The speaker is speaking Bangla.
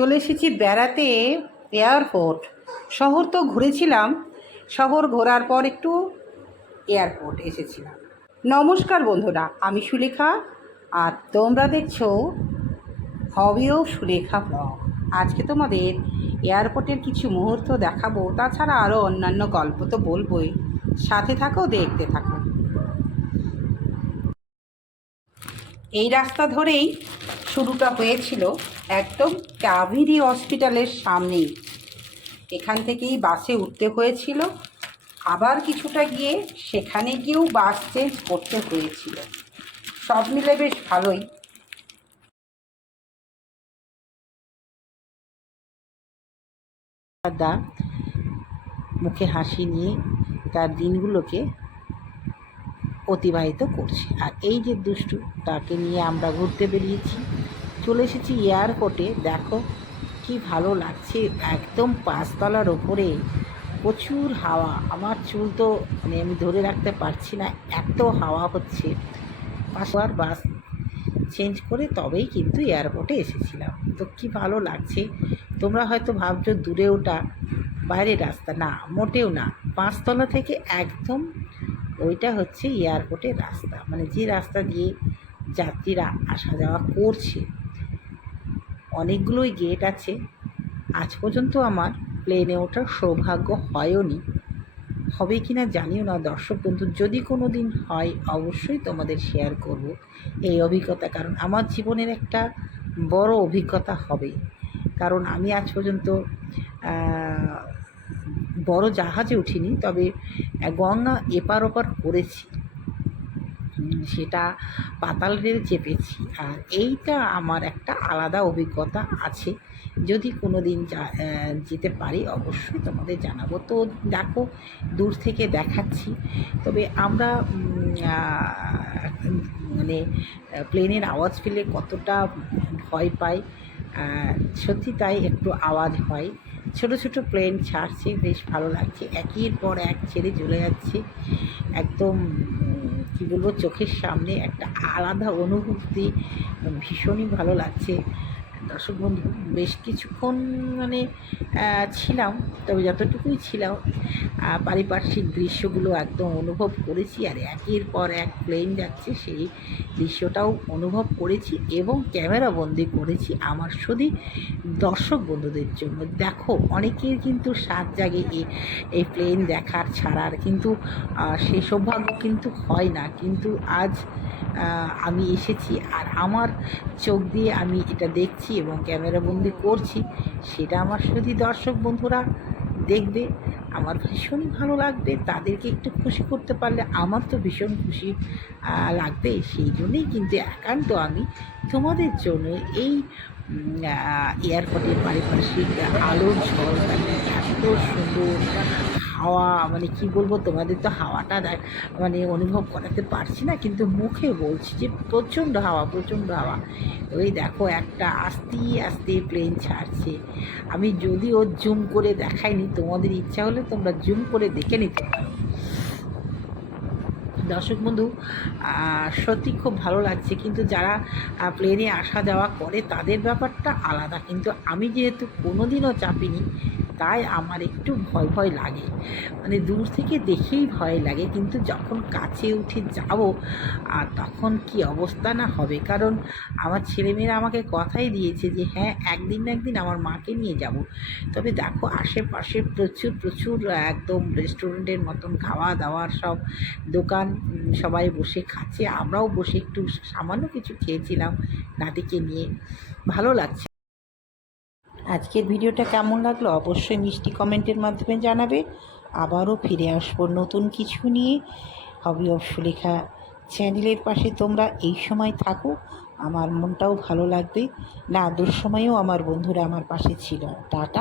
চলে এসেছি বেড়াতে এয়ারপোর্ট। শহর তো ঘুরেছিলাম। শহর ঘোরার পর একটু এয়ারপোর্ট এসেছিলাম। নমস্কার বন্ধুরা, আমি সুলেখা আর তোমরা দেখছ হবিও সুলেখা ব্লগ আজকে তোমাদের এয়ারপোর্টের কিছু মুহূর্ত দেখাবো, তাছাড়া আরও অন্যান্য গল্প তো বলবোই। সাথে থাকো, দেখতে থাকো। এই রাস্তা ধরেই শুরুটা হয়েছিল একদম কাবেরি হসপিটালের সামনেই। এখান থেকেই বাসে উঠতে হয়েছিল। আবার কিছুটা গিয়ে সেখানে গিয়েও বাস চেঞ্জ করতে হয়েছিল। সব মিলে বেশ ভালোই। দা মুখে হাসি নিয়ে তার দিনগুলোকে অতিবাহিত করছে। আর এই যে দুষ্টু, তাকে নিয়ে আমরা ঘুরতে বেরিয়েছি। চলে এসেছি এয়ারপোর্টে। দেখো কি ভালো লাগছে। একদম পাঁচতলার ওপরে প্রচুর হাওয়া। আমার চুল তো মানে আমি ধরে রাখতে পারছি না, এত হাওয়া হচ্ছে। পাঁচবার বাস চেঞ্জ করে তবেই কিন্তু এয়ারপোর্টে এসেছিলাম। তো কি ভালো লাগছে। তোমরা হয়তো ভাবছ দূরে ওটা বাইরের রাস্তা। না, মোটেও না। পাঁচতলা থেকে একদম ওইটা হচ্ছে এয়ারপোর্টের রাস্তা। মানে যে রাস্তা দিয়ে যাত্রীরা আসা যাওয়া করছে, অনেকগুলোই গেট আছে। আজ পর্যন্ত আমার প্লেনে ওঠার সৌভাগ্য হয়ওনি হবে কি না জানিও না দর্শক বন্ধু, যদি কোনো দিন হয় অবশ্যই তোমাদের শেয়ার করব এই অভিজ্ঞতা, কারণ আমার জীবনের একটা বড় অভিজ্ঞতা হবে। কারণ আমি আজ পর্যন্ত বড় জাহাজে উঠিনি, তবে গঙ্গা এপার ওপার করেছি। সেটা পাতাল রেল চেপেছি। আর এইটা আমার একটা আলাদা অভিজ্ঞতা আছে। যদি কোনো দিন যেতে পারি, অবশ্যই তোমাদের জানাব। তো দেখো, দূর থেকে দেখাচ্ছি। তবে আমরা মানে প্লেনের আওয়াজ পেলে কতটা ভয় পাই সত্যি তাই একটু আওয়াজ হয়। ছোট ছোট প্লেন ছাড়ছে, বেশ ভালো লাগছে। একের পর এক ছেড়ে চলে যাচ্ছে। একদম, কি বলব, চোখের সামনে একটা আলাদা অনুভূতি, ভীষণই ভালো লাগছে। দর্শক বন্ধু, বেশ কিছুক্ষণ মানে ছিলাম, তবে যতটুকুই ছিলাম পারিপার্শ্বিক দৃশ্যগুলো একদম অনুভব করেছি আর একের পর এক প্লেন যাচ্ছে, সেই দৃশ্যটাও অনুভব করেছি এবং ক্যামেরা বন্দি করেছি আমার শুধু দর্শক বন্ধুদের জন্য। দেখো, অনেকের কিন্তু সাত জাগে এই প্লেন দেখার, ছাড়ার কিন্তু সে সৌভাগ্য কিন্তু হয় না। কিন্তু আজ আমি এসেছি আর আমার চোখ দিয়ে আমি এটা দেখছি এবং ক্যামেরাবন্দি করছি, সেটা আমার শুধু দর্শক বন্ধুরা দেখবে। আমার ভীষণ ভালো লাগবে, তাদেরকে একটু খুশি করতে পারলে আমার তো ভীষণ খুশি লাগবে। সেই জন্যেই কিন্তু একান্ত আমি তোমাদের জন্য এই এয়ারপোর্টের পারিপার্শ্বিক আলোর ঝলকা এত সুন্দর। হাওয়া মানে কি বলব, তোমাদের তো হাওয়াটা দেখ- মানে অনুভব করাতে পারছি না, কিন্তু মুখে বলছি যে প্রচণ্ড হাওয়া প্রচণ্ড হাওয়া। ওই দেখো একটা আস্তে আস্তে প্লেন ছাড়ছে। আমি যদিও জুম করে দেখাইনি, তোমাদের ইচ্ছা হলে তোমরা জুম করে দেখে নিতে পারো। দর্শক বন্ধু সত্যি খুব ভালো লাগছে, কিন্তু যারা প্লেনে আসা যাওয়া করে, তাদের ব্যাপারটা আলাদা। কিন্তু আমি যেহেতু কোনোদিনও চাপিনি তাই আমার একটু ভয় ভয় লাগে। মানে দূর থেকে দেখেই ভয় লাগে, কিন্তু যখন কাছে উঠে যাব, আর তখন কি অবস্থা না হবে? কারণ আমার ছেলেমেয়েরা আমাকে কথাই দিয়েছে যে হ্যাঁ একদিন না একদিন আমার মাকে নিয়ে যাব। তবে দেখো, আশেপাশে প্রচুর প্রচুর, একদম রেস্টুরেন্টের মতন খাওয়া দাওয়ার সব দোকান সবাই বসে খাচ্ছে। আমরাও বসে একটু সামান্য কিছু খেয়েছিলাম নাতিকে নিয়ে। ভালো লাগছে। আজকের ভিডিওটা কেমন লাগল অবশ্যই মিষ্টি কমেন্টের মাধ্যমে জানাবে। আবারও ফিরে আসব নতুন কিছু নিয়ে। হবি অফ সুলেখা চ্যানেলের পাশে তোমরা এই সময় থাকো। আমার মনটাও ভালো লাগবে। না আদর সময়েও আমার বন্ধুরা আমার পাশে ছিল। টাটা।